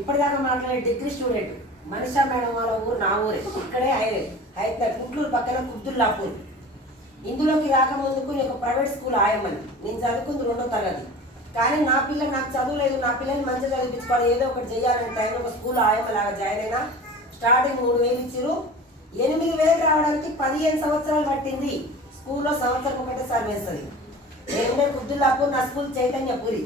ఇప్పటిదాకా మాట్లాడే degree student Manisha madam వాళ్ళ ఊరు నా ఊరే, ఇక్కడే హైదరాబాద్ గుంటూరు పక్కన కుబ్దుల్లాపూర్. ఇందులోకి రాకముందుకు నేను ఒక ప్రైవేట్ స్కూల్ ఆయమని, నేను చదువుకుంది 2వ తరగతి. కానీ నా పిల్లలు నాకు చదువు లేదు, నా పిల్లల్ని మంచిగా చదివించుకోవాలి, ఏదో ఒకటి చేయాలని టైంలో ఒక స్కూల్ ఆయమలాగా జాయిన్ అయినా. స్టార్టింగ్ 3000 ఇచ్చిరు, 8000 రావడానికి 15 సంవత్సరాలు పట్టింది. స్కూల్లో సంవత్సరం ఒకటే సార్ వేస్తుంది. నేను కుబ్దుల్లాపూర్, నా స్కూల్ చైతన్యపురి.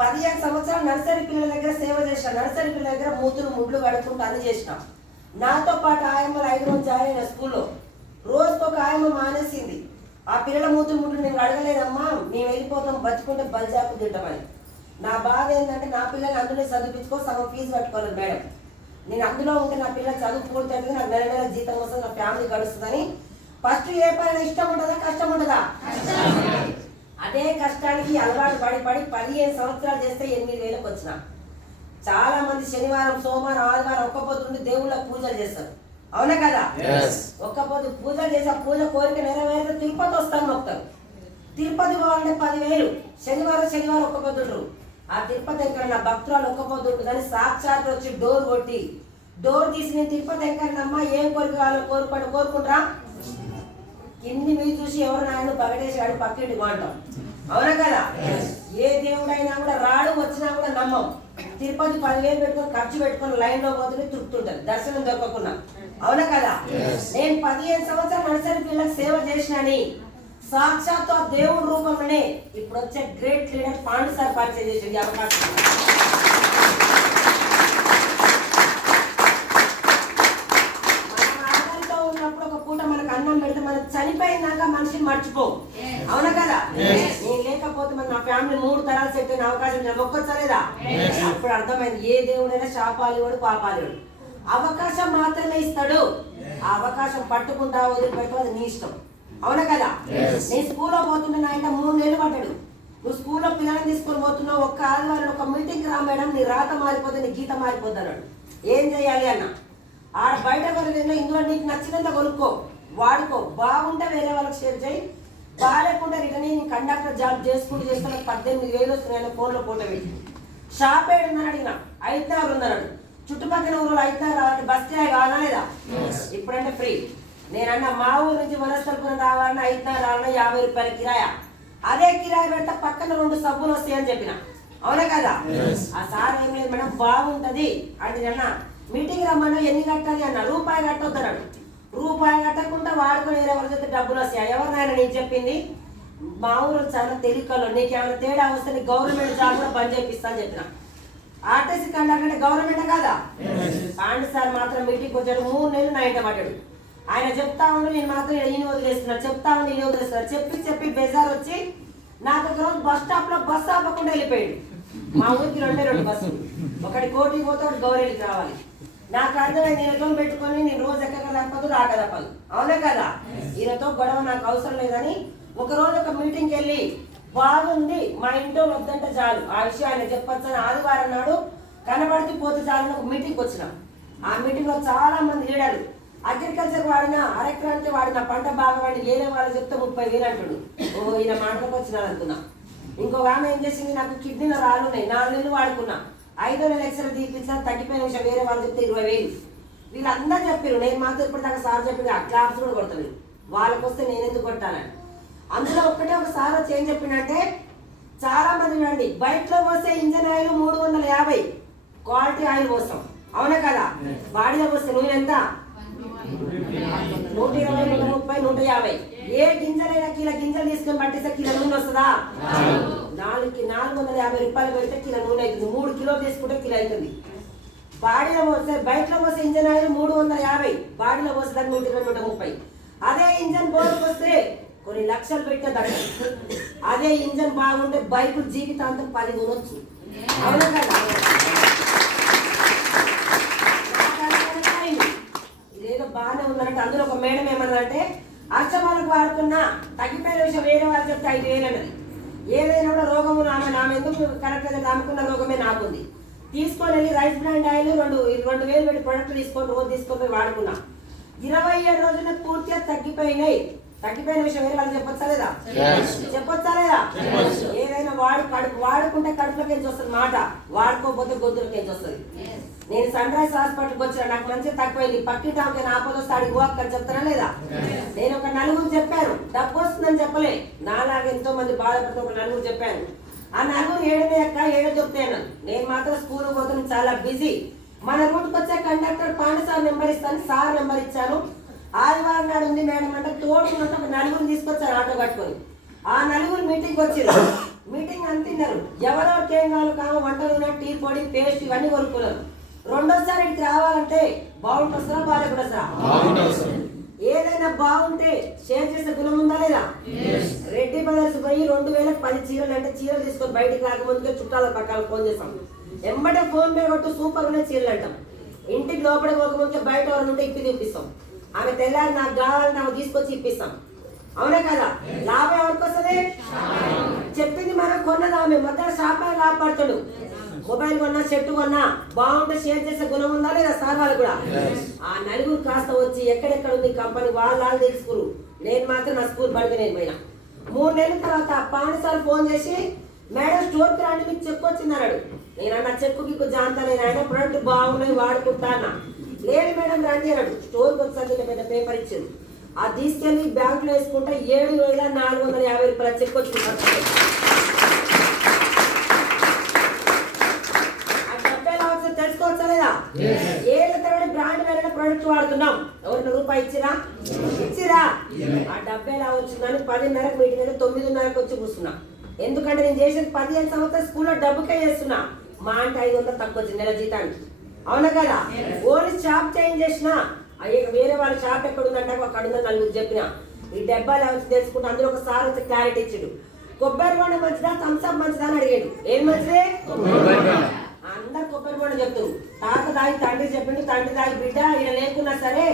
15 సంవత్సరాలు నర్సరీ పిల్లల దగ్గర సేవ చేసిన, నర్సరీ పిల్లల దగ్గర మూతులు ముడ్లు కడుక్కుంటూ అన్ని చేసిన. నాతో పాటు ఆయమ్మలు 5 రోజులు జాయిన్ అయిన స్కూల్లో రోజుకు ఒక ఆయమ్మ మానేసింది. ఆ పిల్లల మూతులు ముడ్లు నేను అడగలేదమ్మా, మేము వెళ్ళిపోతాం బతుకుంటే బల్జాకు తింటామని. నా బాధ ఏంటంటే నా పిల్లల్ని అందులో చదివించుకో, సగం ఫీజు కట్టుకోలేదు మేడం. నేను అందులో ఉంటే నా పిల్లలు చదువుకుంటే నాకు నెల నెల జీతం వస్తుంది, నా ఫ్యామిలీ గడుస్తుందని. ఫస్ట్ ఏ పైన ఇష్టం ఉంటుందా కష్టం ఉంటుందా? అదే కష్టానికి అలవాటు పడి 15 సంవత్సరాలు చేస్తే 8000కి వచ్చిన. చాలా మంది శనివారం, సోమవారం, ఆదివారం ఒక్క పొద్దుండి దేవుళ్ళకి పూజలు చేస్తారు, అవునా కదా? ఒక్క పొద్దు పూజలు చేసి ఆ పూజ కోరిక నెరవేరితే తిరుపతి వస్తాను మొత్తం. తిరుపతి పోవాలంటే 10,000. శనివారం ఒక్క పొద్దుంటారు. ఆ తిరుపతి ఎక్కడ నా భక్తురాలు ఒక్క పొద్దుంటు కానీ సాక్షాత్ వచ్చి డోర్ కొట్టి డోర్ తీసి నేను తిరుపతి ఎక్కడమ్మా ఏం కోరిక కావాలో కోరుకుంటారా? కింది మీరు చూసి ఎవరు నాయన పగటేసి వాడు పక్కింటి అంటాం, అవునా కదా? ఏ దేవుడైనా కూడా రాడు, వచ్చినా కూడా నమ్మం. తిరుపతి 10,000 పెట్టుకొని ఖర్చు పెట్టుకొని లైన్లో పోతుంటే తృప్తి ఉంటుంది దర్శనం దొరకకుండా, అవునా కదా? నేను 15 సంవత్సరాలు నర్సరీ పిల్లలకు సేవ చేసినని సాక్షాత్ ఆ దేవుడి రూపంలోనే ఇప్పుడు వచ్చే గ్రేట్ లీడర్ పాండు సార్ పరిచయం చేసింది అవకాశం. అన్నం పెడితే మనం చనిపోయినాక మనిషిని మర్చిపో, అవునా కదా? నేను లేకపోతే మన నా ఫ్యామిలీ 3 తరాలు సెట్ అయిన అవకాశం మొక్కొచ్చలేదా? అప్పుడు అర్థమైంది ఏ దేవుడైనా శాపాలివాడు పాపాలివాడు, అవకాశం మాత్రమే ఇస్తాడు. ఆ అవకాశం పట్టుకుంటా వదిలిపెట్టు, అది నీ ఇష్టం, అవునా కదా? నేను స్కూల్లో పోతుంటే నా ఇంట 3 నెలలు పడ్డాడు. నువ్వు స్కూల్లో పిల్లల్ని తీసుకొని పోతున్నావు, ఒక్క ఆదివారం ఒక మీటింగ్కి రా మేడం, నీ రాత మారిపోతే నీ గీత మారిపోద్ది అన్నాడు. ఏం చేయాలి అన్న, ఆడ బయట కొనేదేమో ఇందులో నీకు నచ్చినంత కొనుక్కో, వాడుకో, బాగుంటే వేరే వాళ్ళకి షేర్ చేయి, బాగాలేకుండా రిటర్న్ నేను కండక్టర్ జాబ్ చేసుకుంటూ చేస్తాను 18,000 వస్తున్నాయి. ఫోన్లో ఫోటో పెట్టి షాప్ ఏడుందని అడిగిన, 5 ఉన్నాడు. చుట్టుపక్కల ఊరు 5 రావాలంటే బస్ కిరాయి కావాలా లేదా? ఇప్పుడంటే ఫ్రీ. నేనన్నా మా ఊరు నుంచి వనస్థలపురం రావాలన్నా 5 రావాలన్నా 50 రూపాయల కిరాయా. అదే కిరాయి పెడితే పక్కన 2 సబ్బులు వస్తాయని చెప్పిన, అవునా కదా? ఆ సార్ ఏం లేదు మేడం బాగుంటది అంటే అన్న మీటింగ్ రమ్మన్నా ఎన్ని కట్టాలి అన్న, రూపాయి కట్టొద్దన్నాడు. రూపాయి కట్టకుండా వాడుకొని వేరే వాళ్ళ చేస్తే డబ్బులు వస్తాయి. ఎవరినైనా నేను చెప్పింది మా ఊరు చాలా తెలికలో, నీకేమైనా తేడా వస్తే నీ గవర్నమెంట్ జాబ్ కూడా బంద్ చేపిస్తా అని చెప్పిన. ఆర్టీసీ కండక్టర్ అంటే గవర్నమెంట్ కదా? పాండు సార్ మాత్రం మీటింగ్కి వచ్చాడు, 3 నెలలు నా ఇంట పడ్డాడు. ఆయన చెప్తా ఉండి నేను మాత్రం ఈయన వదిలేస్తున్నాడు, చెప్తా ఉండి ఈయన వదిలేస్తున్నాడు. చెప్పి బెజార్ వచ్చి నాకు ఒక రోజు బస్ స్టాప్ లో బస్సు ఆపకుండా వెళ్ళిపోయాడు. మా ఊరికి 2 బస్సులు, ఒకటి కోటికి పోతే ఒకటి గౌరెలికి రావాలి. నాకు అర్థమైంది ఈయనతో పెట్టుకొని నేను రోజు ఎక్కడ తప్పదు రాక తప్పదు, అవునా కదా? ఈయనతో గొడవ నాకు అవసరం లేదని ఒక రోజు ఒక మీటింగ్కి వెళ్ళి బాగుంది మా ఇంట్లో వద్దంటే చాలు, ఆ విషయం ఆయన చెప్పొచ్చని ఆదివారం నాడు కనబడితే పోతే చాలని ఒక మీటింగ్కి వచ్చినాం. ఆ మీటింగ్లో చాలా మంది లీడర్లు అగ్రికల్చర్ వాడిన అరెకరానికి వాడిన పంట బాగా వాడి వేరే వాళ్ళు చెప్తే 30,000 అంటుడు. ఓహో ఈయన మాటలకు వచ్చినాను అనుకున్నా. ఇంకొక ఆమె ఏం చేసింది, నాకు కిడ్నీలో రాళ్ళు ఉన్నాయి, 4 నెలలు వాడుకున్నా, 5వ నెల ఎక్స్రే తీపించినా తగ్గిపోయిన విషయం వేరే వాళ్ళు చెప్తే 20,000. వీళ్ళందరూ చెప్పారు, నేను మాత్రం ఇప్పుడు దాకా సార్ చెప్పిన క్లాప్స్ కూడా కొడతాను, వాళ్ళకి వస్తే నేను ఎందుకు కొట్టాలని. అందులో ఒక్కటే ఒక సార్ వచ్చి ఏం చెప్పిందంటే, చాలా మంది చూడండి బయటలో పోస్తే ఇంజన్ ఆయిల్ 350 క్వాలిటీ ఆయిల్ పోస్తాం, అవునా కదా? బాడీలో పోస్తే నూనె ఎంత? 120, 130, 150. ఏ గింజలైనా కిలో గింజలు తీసుకొని పట్టేస్తే కిలో నూనె వస్తుందా? 450 రూపాయలు పెడితే కిలో నూనె అవుతుంది. 3 కిలోలు తీసుకుంటే కిలో అవుతుంది. బాడీలో పోస్తే బయటలో పోస్తే ఇంజన్ ఆయిల్ 350, బాడీలో పోస్తే దాన్ని 120, 130. అదే ఇంజన్ బోర్డుకు వస్తే కొన్ని లక్షలు పెట్టే దక్క. అదే ఇంజన్ బాగుంటే బైకులు జీవితాంతం 10 కొనొచ్చు, అవునా కదా? ఇదేదో బాగానే ఉందంటే అందులో ఒక మేడం ఏమన్నదంటే, అర్చమాలకు వాడుకున్నా తగ్గిపోయిన విషయం వేరే వాళ్ళు చెప్తే 5,000 అన్నది. ఏదైనా కూడా రోగము ఆమె ఎందుకు కరెక్ట్గా ఆమెకున్న రోగమే నాకుంది. తీసుకొని వెళ్ళి రైస్ బ్రాండ్ ఆయిల్ 2,000 పెట్టి ప్రొడక్ట్ తీసుకొని రోజు తీసుకొని వాడుకున్నా. 27 రోజుల్లో పూర్తిగా తగ్గిపోయినాయి. తగ్గిపోయిన విషయం వేరే వాళ్ళు చెప్పొచ్చా లేదా? చెప్పొచ్చా లేదా? ఏదైనా వాడుకుంటే కడుపులోకి వస్తుంది మాట, వాడుకోకపోతే గొంతులకి వస్తుంది. నేను సన్ రైజ్ హాస్పిటల్కి వచ్చిన, నాకు మంచిగా తక్కువైంది, పక్కింటి ఆమె ఆపదొస్తే అడిగి అక్కడ చెప్తారా లేదా? నేను ఒక నలుగురు చెప్పాను, డబ్బు వస్తుందని చెప్పలే, నాలాగా ఎంతో మంది బాధపడుతూ ఒక నలుగురు చెప్పాను. ఆ నలుగురు 7 ఎక్క 7 చెప్తాను. నేను మాత్రం స్కూల్ పోతాను, చాలా బిజీ. మన రూట్కి వచ్చే కండక్టర్ పాండు సార్ నెంబర్ ఇస్తాను, సార్ నెంబర్ ఇచ్చాను. ఆదివారం నాడు ఉంది మేడం అంటే తోడుకున్నట్టు ఒక నలుగురు తీసుకొచ్చారు ఆటో కట్టుకొని. ఆ నలుగురు మీటింగ్కి వచ్చారు. మీటింగ్ అంతిన్నారు, ఎవరెవరికి ఏం కావాలి వంట నూనె, టీ పొడి, పేస్ట్ ఇవన్నీ కొనుక్కున్నారు. రెండోసారి ఇక్కడికి రావాలంటే బాగుంటుందా బాగాలేకుండా? ఏదైనా బాగుంటే షేర్ చేసే గుణం ఉందా లేదా? రెడ్డి బ్రదర్స్ పోయి 2010 చీరలు అంటే చీరలు తీసుకొని బయటికి రాకముందుకే చుట్టాల పట్టాలు ఫోన్ చేస్తాం, ఎంబటే ఫోన్ పే కొట్టు సూపర్ ఉన్నాయి చీరలు అంటాం. ఇంటికి లోపలికి పోకముందుకే బయట ఎవరు ఉంటే ఇప్పి చూపిస్తాం. ఆమె తెల్లారి నాకు కావాలంటే ఆమె తీసుకొచ్చి ఇప్పిస్తాం. అవునా కదా? లాభం ఎవరికి వస్తుంది? చెప్పింది మనం కొన్నది ఆమె, మొత్తం షాప్ లాభపడతాడు. మొబైల్ కొన్నా, చెట్టు కొన్నా బాగుంటే షేర్ చేసే గుణం ఉందా లేదా సార్ వాళ్ళు కూడా? ఆ నలుగురు కాస్త వచ్చి ఎక్కడెక్కడ ఉంది కంపెనీ వాళ్ళు తెలుసుకురు. నేను మాత్రం నా స్కూల్ బడికి నేను పోయినా. 3 నెలల తర్వాత పాండు సార్ ఫోన్ చేసి, మేడం స్టోర్కి రాండి మీకు చెక్ వచ్చింది అన్నాడు. నేను అన్న చెక్కుకి జాంతా, నేను ఆయన ప్రొడక్ట్ బాగున్నాయి వాడుకుంటా అన్న. లేదు మేడం రండి అన్నాడు. స్టోర్కి వచ్చి పెద్ద పేపర్ ఇచ్చింది, అది తీసుకెళ్లి బ్యాంకులో వేసుకుంటే 7,450 రూపాయల చెక్ వచ్చింది. తెలుసుకోవచ్చా లేదా? ఏళ్ళ తరబడి బ్రాండ్ వేరే ప్రొడక్ట్ వాడుతున్నాం, ఎవరిని రూపాయి ఇచ్చిరా? ఆ డబ్బే ఎలా వచ్చిందని 10:30 మీటింగ్ అయితే 9:30 వచ్చి కూర్చున్నా. ఎందుకంటే నేను చేసేది 15 సంవత్సరాలు స్కూల్లో డబ్బుకే చేస్తున్నా. మా అంటే 500 తక్కువ వచ్చింది నెల జీతానికి. అవునా కదా? ఓన్లీ షాప్ చేంజ్ చేసిన, వేరే వాళ్ళ షాప్ ఎక్కడ ఉందంటే అక్కడ ఉందని నలుగురు చెప్పిన. ఈ డబ్బాలు వచ్చి తెలుసుకుంటే అందులో ఒక సార్ వచ్చి క్లారిటీ ఇచ్చాడు. కొబ్బరి బొండ మంచిదా థమ్స్అప్ మంచిదా అని అడిగాడు. ఏం మంచిదే? అందరు కొబ్బరి బొండ చెప్తారు. తాత దాగి తండ్రి చెప్పిండు, తండ్రి దాగి బిడ్డ ఈయన లేకున్నా సరే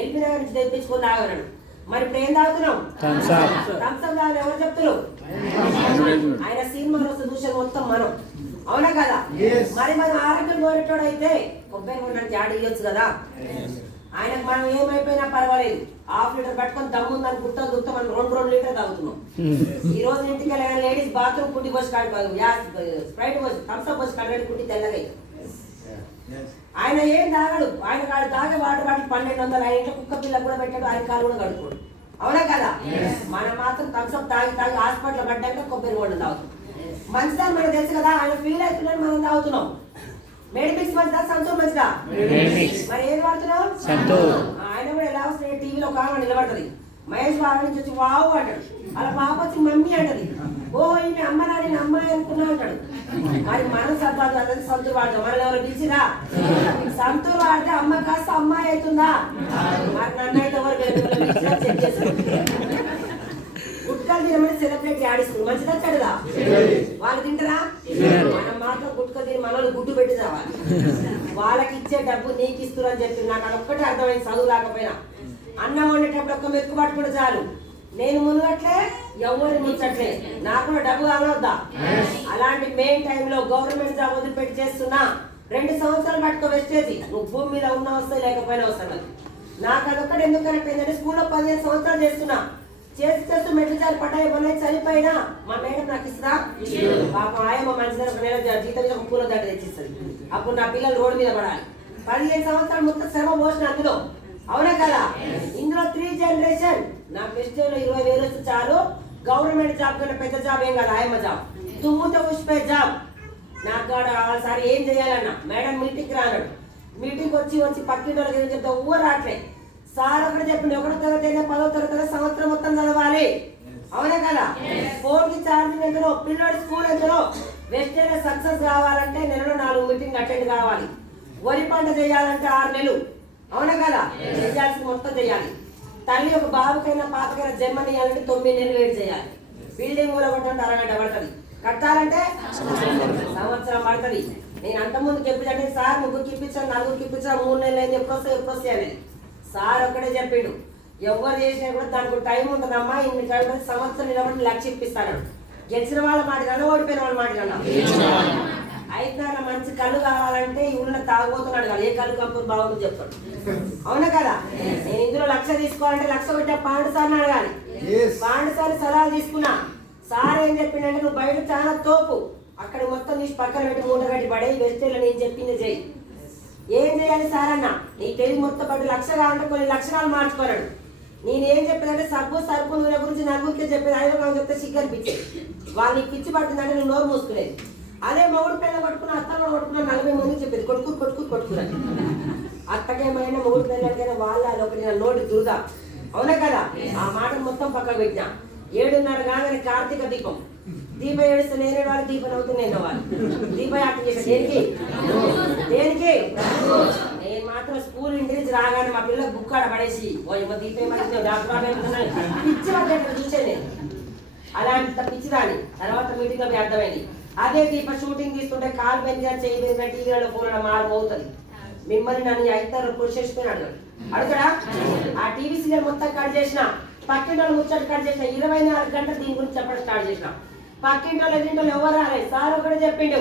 ఎల్పి నగర్ నుంచి తెప్పించుకొని తాగన్నాడు. మరి ఇప్పుడు ఏం తాగుతున్నాం? థమ్స్అప్ తాగని ఎవరు చెప్తారు? ఆయన సినిమాలో వస్తే చూసే మొత్తం మనం. అవునా కదా? మరి మనం ఆరోగ్యం కోరేటోడు అయితే కొబ్బరి బొండానికి యాడ్ ఇవ్వచ్చు కదా. ఆయనకు మనం ఏమైపోయినా పర్వాలేదు, 1/2 లీటర్ పట్టుకొని దమ్ముందని గుట్టలు దుక్తా మనం 2 లీటర్ తాగుతున్నాం. ఈ రోజు ఇంటికి వెళ్ళగానే లేడీస్ బాత్రూమ్ కుట్టి పోసి కాడిపోదు, స్ప్రైట్ పోసి థమ్స్అప్ పోసి కడగడి కుట్టి తెల్లగా. ఆయన ఏం తాగడు, ఆయన కాడు తాగే వాటర్ బాటిల్ 1200. ఆయన ఇంట్లో కుక్క పిల్ల కూడా పెట్టాడు, ఆయన కాలు కూడా కడుక్కోడు. అవునా కదా? మనం మాత్రం థమ్స్అప్ తాగి హాస్పిటల్ పడ్డాక కొబ్బరి బొండ తాగుతాం. మంచిదని మనకు తెలుసు కదా, ఆయన ఫీల్ అవుతున్నాడు, మనం తాగుతున్నాం. మెడిమిక్స్ మంచిదా సంతూర్ మంచిదా? మరి ఏది వాడుతున్నావు? ఆయన కూడా ఎలా వస్తుంది, టీవీలో ఒక ఆమె నిలబడుతుంది, మహేష్ బాబు నుంచి వచ్చి వావు అంటాడు, అలా పాప వచ్చి మమ్మీ అంటది, ఓ ఈమె అమ్మ నాని అమ్మాయి అనుకున్నా అంటాడు. మరి మనం సబ్బాదు అన్నది సంతూర్ వాడతాం. మనల్ని ఎవరు పిలిచిరా? సంతూర్ వాడితే అమ్మ కాస్త అమ్మాయి అవుతుందా? మరి నన్ను అయితే ఎవరు చెక్ చేస్తారు. గుట్కలు తినమని సెలబ్రేట్ ఆడిస్తుంది, మంచిదా చెడుదా? వాళ్ళు తింటారా? మనం మాత్రం గుట్కలు తిని మనల్ని గుడ్డు పెట్టి రావాలి. వాళ్ళకి ఇచ్చే డబ్బు నీకు ఇస్తున్నారు అని చెప్పి నాకు అదొక్కటే అర్థమైంది. చదువు రాకపోయినా అన్నం వండేటప్పుడు ఒక్క మెతుకు పట్టుకుంటే చాలు, నేను మునగట్లే ఎవరిని ముంచట్లే, నాకు కూడా డబ్బు కావద్దా? అలాంటి మెయిన్ టైంలో గవర్నమెంట్ జాబ్ వదిలిపెట్టి చేస్తున్నా. 2 సంవత్సరాలు పట్టుకో వెస్టేజీ, నువ్వు భూమి మీద ఉన్న వస్తాయి లేకపోయినా వస్తాయి. నాకు అదొక్కటి ఎందుకు కనిపోయిందంటే స్కూల్లో 15 సంవత్సరాలు చేస్తున్నా, చేస్తూ మెట్లు చాలు పడ్డాయి మొన్న చనిపోయినా మా మేడం నాకు ఇస్తుందా? పాపం ఆయమ్మ మంచిదని ఒక నెల జీతం ఒక పూల దండ తెచ్చిస్తుంది. అప్పుడు నా పిల్లలు రోడ్డు మీద పడాలి. 15 సంవత్సరాలు మొత్తం శ్రమ పోసిన అందులో. అవునా కదా? ఇందులో 3 జనరేషన్. నా ఫెస్టివల్ 20,000 వస్తే చాలు, గవర్నమెంట్ జాబ్ కన్నా పెద్ద జాబ్ ఏం కాదు, ఆయమ్మ జాబ్, తుమ్ముతో ఉసిపోయే జాబ్. నాకు సారి ఏం చేయాలన్నా మేడం మీటింగ్కి రానాడు. మీటింగ్ వచ్చి పక్కింటి వాళ్ళకి ఏం చెప్తా ఊరు రావట్లే. సార్ ఒకటి చెప్పింది, 1వ తరగతి అయినా 10వ తరగతి సంవత్సరం మొత్తం చదవాలి. అవునా కదా? ఫోన్కి ఛార్జింగ్ ఎంతలో, పిల్లడి స్కూల్ ఎంతలో. వెస్టేజ్ సక్సెస్ కావాలంటే నెలలో 4 మీటింగ్ అటెండ్ కావాలి. వరి పంట చేయాలంటే 6 నెలలు. అవునా కదా? చేయాల్సి మొత్తం చేయాలి. తల్లి ఒక బాబుకైనా పాపకైనా జన్మని ఇవ్వాలంటే 9 నెలలు వెయిట్ చేయాలి. బిల్డింగ్ కూడా కొట్టాలంటే 1 గంట పడుతుంది, కట్టాలంటే సంవత్సరం పడుతుంది. నేను అంతకుముందుకు ఎప్పుడంటే సార్ 3 ఇప్పించాను, 4 ఇప్పించాను, 3 నెలలు అయింది, ఎప్పుడు వస్తాయి అనేది సార్ ఒక్కడే చెప్పిండు. ఎవరు చేసినా కూడా దానికి టైం ఉంటుందమ్మా, ఇన్ని టైం సంవత్సరం నిలబడి 1,00,000 ఇప్పిస్తాను. గెలిచిన వాళ్ళ మాట కన్నా ఓడిపోయిన వాళ్ళ మాట కన్నా. అయితే మంచి కళ్ళు కావాలంటే ఈ ఊళ్ళో తాగుబోతున్నాడు కదా, ఏ కళ్ళు కంపెనీ బాగుంటుంది చెప్తాడు. అవునా కదా? నేను ఇందులో 1,00,000 తీసుకోవాలంటే 1,00,000 పెట్టే పాండు సార్ని అడగాలి. పాండసారి సలహా తీసుకున్నా. సార్ ఏం చెప్పిండంటే నువ్వు బయట చాలా తోపు, అక్కడ మొత్తం తీసి పక్కన పెట్టి మూట కట్టి పడే వెస్టేలో నేను చెప్పింది చెయ్యి. ఏం చేయాలి సార్ అన్న, నీ తెలివి మొత్తం పడి 1,00,000 కావాలంటే కొన్ని లక్షణాలు మార్చుకోరాడు. నేనేం చెప్పేదంటే సరుకు నూనె గురించి నలుగురికి చెప్పేది, 5 రూపాయలు చెప్తే సిగ్గని పిచ్చి వాళ్ళు పిచ్చి పట్టిందంటే నువ్వు నోరు మూసుకునేది. అదే మొగుడు పిల్లలు కొట్టుకున్నా అత్తలు కొట్టుకున్నా 40 మందికి చెప్పేది కొట్టుకురా. అత్తకేమైనా మొగుడు పిల్లలకైనా వాళ్ళ ఒకటి నా నోటి దురద. అవునా కదా? ఆ మాటను మొత్తం పక్కకు పెట్టినా. 7:30 కాగానే కార్తీక దీపం ఏడుస్తే నేనే వాళ్ళు, దీపం అవుతుంది నేను వాళ్ళు దీపయాత్ర చేశాను. దేనికి నేను మాత్రం స్కూల్ ఇంటి నుంచి రాగానే మా పిల్లలకు బుక్ ఆడ పడేసి దీపం పిచ్చి పడ్డ చూసే నేను అలాంటి పిచ్చిదాన్ని. తర్వాత మీటింగ్ లో అర్థమైంది. అదే దీప షూటింగ్ తీసుకుంటే కాలు పెంచా చేయి పెంచా టీవీలలో ఫోన్లో మారిపోతుంది. మిమ్మల్ని నన్ను 5 పురుషేసిపోయినాడు అడుగురా. ఆ టీవీ సీరియల్ మొత్తం కట్ చేసిన, పక్కింటి వాళ్ళు ముచ్చట కట్ చేసిన, 24 గంటలు దీని గురించి చెప్పడం స్టార్ట్ చేసిన. పక్కింటి వాళ్ళు ఎదింటి వాళ్ళు ఎవరు రాలేదు. సార్ ఒకటే చెప్పిండు,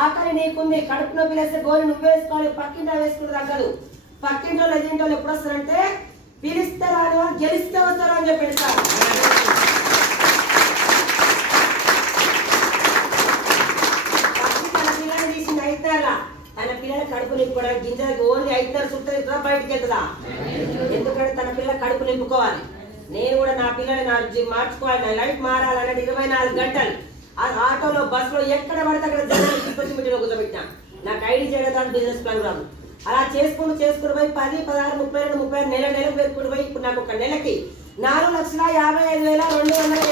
ఆకలి నీకుంది, కడుపు నొప్పి లేస్తే గోలి నువ్వు వేసుకోవాలి, పక్కింటి వేసుకుంటే తగ్గదు. పక్కింటి వాళ్ళు ఎదింటి వాళ్ళు ఎప్పుడు వస్తారంటే పిలిస్తే రాని వాళ్ళు గెలిస్తే వస్తారు అని చెప్పిండు సార్. తన పిల్లల కడుపు నింపుకోవడానికి గింజలకి ఓన్లీ 5 చుట్టూ బయటకు వెళ్తుందా? ఎందుకంటే తన పిల్లల కడుపు నింపుకోవాలి. నేను కూడా నా పిల్లలు నా మార్చుకోవాలి, నా లైఫ్ మారాలన్నట్టు 24 గంటలు ఆ ఆటోలో బస్సులో ఎక్కడ పడితే అక్కడ జనాలు తీసుకొచ్చి మీటింగ్లో కూర్చోబెట్టినా. నాకు ఐడి చేయడానికి బిజినెస్ ప్లాన్ రాదు. అలా చేసుకుంటూ పోయి 10, 16, 32, 36 నెలకు పెట్టుకుంటూ పోయి ఇప్పుడు నాకు ఒక నెలకి 4,55,227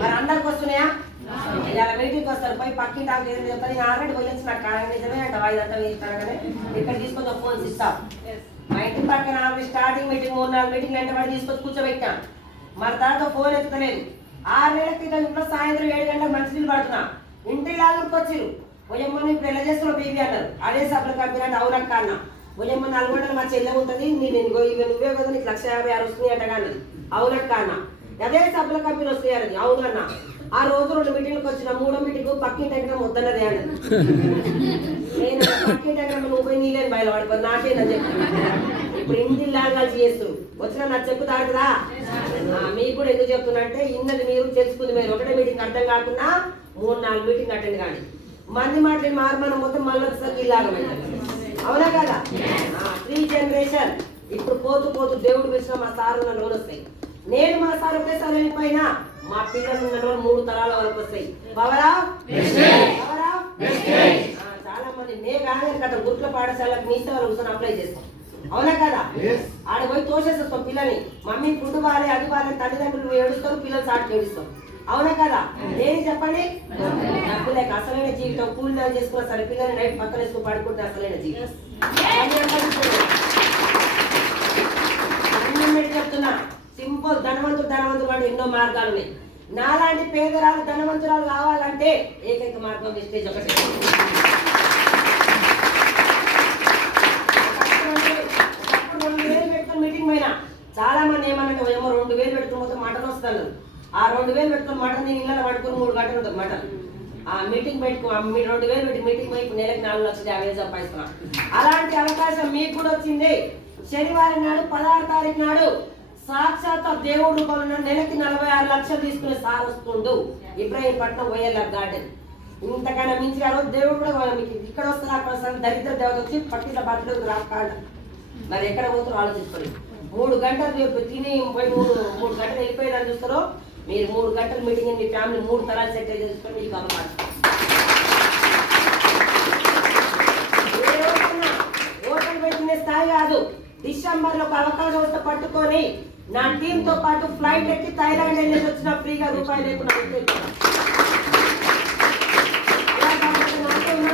మరి అందరికి వస్తున్నాయా? ఇలా మీటింగ్కి వస్తారు, పోయి పక్కింటి ఆమె ఏదో చెప్తాను. నేను ఆల్రెడీ పోయొచ్చు, నాకు కారణం నిజమే అంట. ఇదంతా వేస్తాను ఇక్కడ తీసుకొని ఫోన్స్ ఇస్తాం. మా ఇంటి పక్కన స్టార్టింగ్ మీటింగ్ 3-4 మీటింగ్లు అంటే వాడు తీసుకొచ్చి కూర్చోబెట్టాను. మరి తర్వాత ఫోన్ ఎత్తుతలేదు. 6 నెలల క్రితం ఇప్పుడు సాయంత్రం 7 గంటలకు మంచినీళ్ళు పడుతున్నా. ఇంటి లాగురికి వచ్చిరు. పోయమ్మని ఇప్పుడు ఎలా చేస్తున్నావు బేబీ అన్నారు. అదే సభలు కంపెనీ అంటే అవునక్క అన్న. పోయమ్మ 4 గంటలు మా చెల్లె ఉంటుంది, నువ్వే కదా నీకు 1,56,000 వస్తుంది అంట కానీ అవునక్క అన్న. అదే సభల కంపెనీ వస్తాయని అవునన్న. ఆ రోజు 2 మీటింగ్లకు వచ్చిన, 3వ మీటింగ్ పక్కింటి దగ్గర వద్దన్నదే అని నేను పక్కింటి దగ్గర నువ్వు పోయి నీళ్ళని బయలుపడిపోయి నాకేనని చెప్తాను. ఇప్పుడు ఇంటి లాగాల్సి చేస్తూ వచ్చిన నాకు చెప్పు తాగుతుందా? మీకు కూడా ఎందుకు చెప్తున్నా అంటే ఇన్నది మీరు తెలుసుకుంది. మీరు ఒకటే మీటింగ్ అర్థం కాకుండా 3-4 మీటింగ్ అటెండ్ కానీ మంది మాట్లాడి మారుమానం మొత్తం మళ్ళీ ఒకసారి ఇలాగ అవునా కదా? 3 జనరేషన్ ఇప్పుడు పోతూ దేవుడు పిలిచిన మా సార్ ఉన్న లోన్ వస్తాయి. నేను మా సార్ ఒకేసారి వెళ్ళిపోయినా మా పిల్లలు ఉన్న లోన్ 3 తరాల వరకు వస్తాయి. చాలా మంది మే కానీ కదా గుర్తుల పాఠశాలకు మీ సేవలు కూర్చొని అప్లై చేస్తాం. అవునా కదా? ఆడ పోయి తోసేస్తాం పిల్లల్ని. మమ్మీ ఫుడ్ బాలే అది బాలే తల్లిదండ్రులు ఏడుస్తారు, పిల్లలు సాటి ఏడుస్తాం. అవునా కదా? నేను చెప్పండి డబ్బు లేక అసలైన జీవితం కూల్ డాన్ చేసుకున్న సరే పిల్లల్ని నైట్ పక్కన వేసుకుని పడుకుంటే అసలైన జీవితం. చెప్తున్నా సింపుల్. ధనవంతుడు అంటే ఎన్నో మార్గాలు ఉన్నాయి. నాలాంటి పేదరాలు ధనవంతురాలు కావాలంటే ఏకైక మార్గం స్టేజ్ ఒకటే. 2,000 పెట్టుకుని మీటింగ్ పోయినా చాలా మంది ఏమన్నా ఏమో 2,000 పెట్టుకుని మొత్తం మటన్ వస్తాను. ఆ 2,000 పెట్టుకుని మటన్ నేను ఇళ్ళలో పట్టుకుని 3 గంటలు ఉంటుంది మటన్. ఆ మీటింగ్ పెట్టుకో 2,000 పెట్టి మీటింగ్ పోయి ఇప్పుడు నెలకు 4,50,000 సంపాదిస్తున్నా. అలాంటి అవకాశం మీకు కూడా వచ్చింది. శనివారం నాడు 16వ తారీఖు నాడు సాక్షాత్ దేవుడు రూపంలో నెలకి 46 లక్షలు తీసుకునే సార్ వస్తుండు. Ibrahimpatnam OLR garden. ఇంతకన్నా మించి ఆ రోజు దేవుడు కూడా మీకు ఇక్కడ వస్తారు అక్కడ వస్తారు దరిద్ర దేవత వచ్చి పట్టిన బట్టలు రాకాడ మరి ఎక్కడ పోతారో ఆలోచించుకోండి. 3 గంటలు తిని పోయి 3 గంటలు వెళ్ళిపోయేదని చూస్తారో మీరు 3 గంటల మీటింగ్ మీ ఫ్యామిలీ 3 తరాలు సెట్ చేసుకొని మీకు అమ్మమాట. ఓపెన్ పెట్టిన స్థాయి కాదు. డిసెంబర్లో ఒక అవకాశం వస్తే పట్టుకొని నా టీంతో పాటు ఫ్లైట్ ఎక్కి థైలాండ్ వెళ్ళేసి వచ్చిన ఫ్రీగా రూపాయలు లేకుండా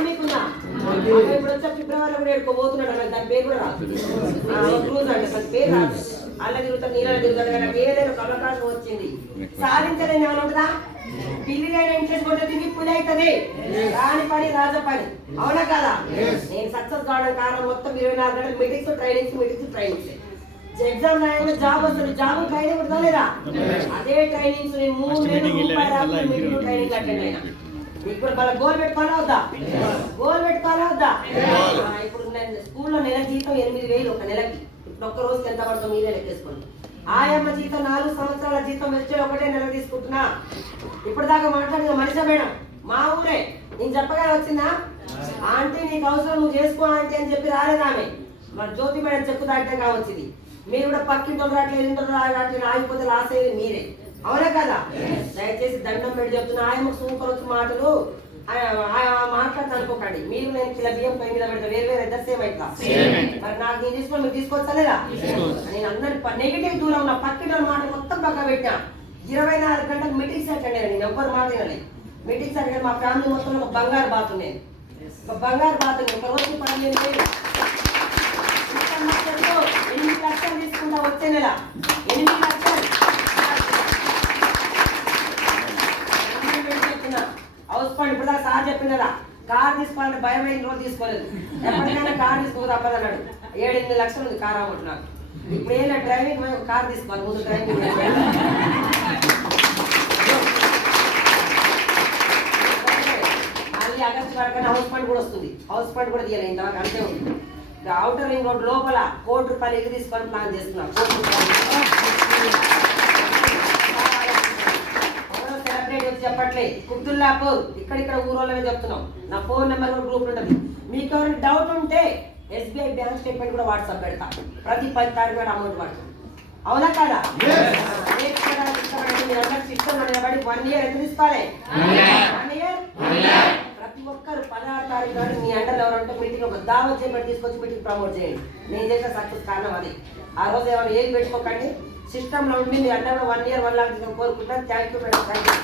మీకున్నా. ఇప్పుడు వచ్చా ఫిబ్రవరిలో కూడా ఎడుకోబోతున్నాడు. దాని పేరు కూడా రాదు, క్రూజ్ అంటే దాని పేరు రాదు. అల్ల తిరుగుతాడు, నీళ్ళ తిరుగుతాడు. నాకు ఏదైనా ఒక అవకాశం వచ్చింది సాధించలేని ఏమైనా ఉంటుందా? పిల్లిలైనా ఇంట్రెస్ట్ కొట్టే తిరిగి పులి అవుతుంది. రాని పని రాజ పని. అవునా కదా? నేను సక్సెస్ కావడం కారణం మొత్తం 24 గంటలు ట్రైనింగ్స్. ఎగ్జామ్ రాయకుండా జాబ్ వస్తుంది. జాబ్ ట్రైనింగ్ ఉంటుందా లేదా? అదే ట్రైనింగ్స్ నేను 3 నెలలు ట్రైనింగ్ అటెండ్ అయినా. ఇప్పుడు మళ్ళీ గోల్ పెట్టుకోవాలా వద్దా? గోల్ పెట్టుకోవాలా వద్దా? ఇప్పుడు నేను స్కూల్లో నెల జీతం 8,000 ఒక నెలకి. ఇప్పుడు ఒక్క రోజుకి ఎంత పడుతుందో మీరే లెక్కేసుకోండి. ఆయమ్మ జీతం 4 సంవత్సరాల జీతం వచ్చే ఒకటే నెల తీసుకుంటున్నా. ఇప్పుడు దాకా మాట్లాడిన మనిషి మేడం మా ఊరే. నేను చెప్పగా వచ్చిందా ఆంటీ నీకు అవసరం నువ్వు చేసుకో ఆంటీ అని చెప్పి రాలేదు ఆమె. మరి జ్యోతి మేడం చెప్పు దాటంగా వచ్చింది. మీరు కూడా పక్కింటోళ్ళు రావట్లేదు, ఇంటోళ్ళు రావట్లేదు, ఆగిపోతే లాస్ అయ్యేది మీరే. అవునా కదా? దయచేసి దండం పెట్టి చెప్తున్నా. ఆయమ్మకు సూపర్ వచ్చి మాటలు మాట్లాడుతూ అనుకోకండి. మీరు నేను కిలో బియ్యం పై మీద పెడతా, వేరు వేరే ఇద్దరు సేమ్ అవుతా. మరి నాకు నేను తీసుకొని మీరు తీసుకోవచ్చా లేదా? నేను అందరి నెగిటివ్ దూరం ఉన్న పక్కింటో మాట మొత్తం పక్క పెట్టా. 24 గంటలకు మీటింగ్స్ అటెండ్ అయ్యాను. నేను ఎవ్వరు మాట వినలేదు. మీటింగ్స్ అటెండ్ మా ఫ్యామిలీ మొత్తం ఒక బంగారు బాతు. నేను ఒక బంగారు బాతు ఒక రోజు 15,000 8 లక్షలు తీసుకుంటా వచ్చే నెల. 8 లక్షలు హౌస్ ఫండ్. ఇప్పుడు దాకా సార్ చెప్పింది కదా కార్ తీసుకోవాలంటే భయమైన రోజు తీసుకోలేదు. ఎప్పటికైనా కార్ తీసుకో తప్పదన్నాడు. 7-8 లక్షలు ఉంది కార్ అవ్వట్టు నాకు. ఇప్పుడు ఏం డ్రైవింగ్ కార్ తీసుకోవాలి. ముందు డ్రైవింగ్ మళ్ళీ ఆగస్టు వరకు హౌస్ ఫండ్ కూడా వస్తుంది. హౌస్ ఫండ్ కూడా తీయాలి. ఇంతవరకు అంతే ఉంది. ఔటర్ రింగ్ రోడ్ లోపల ₹1 కోటి ఇల్లు తీసుకొని ప్లాన్ చేస్తున్నాం. సెలబ్రేట్ వచ్చి చెప్పట్లే. కుబ్దుల్లాపూర్ ఇక్కడ ఊరోళ్ళమే చెప్తున్నాం. నా ఫోన్ నెంబర్ కూడా గ్రూప్ ఉంటుంది. మీకు ఎవరైనా డౌట్ ఉంటే SBI బ్యాంక్ స్టేట్మెంట్ కూడా వాట్సాప్ పెడతా. ప్రతి 10 తారీఖు కూడా అమౌంట్ పడుతుంది. అవునా కదా? సిస్టమ్ నిలబడి 1 ఇయర్ ఎంత తీసుకోవాలి? 1 ఇయర్. ప్రతి ఒక్కరు 16 తారీఖు నాడు మీ అండర్ ఎవరంటే మీటింగ్ ఒక దావత్ చేపట్టి తీసుకొచ్చి మీటింగ్ ప్రమోట్ చేయండి. నేను చేసిన సక్సెస్ కారణం అది. ఆ రోజు ఏమైనా ఏది పెట్టుకోకండి. సిస్టంలో ఉండి మీ అండర్ 1 ఇయర్ 1 లాక్ కోరుకుంటాను. Thank you madam. Thank you.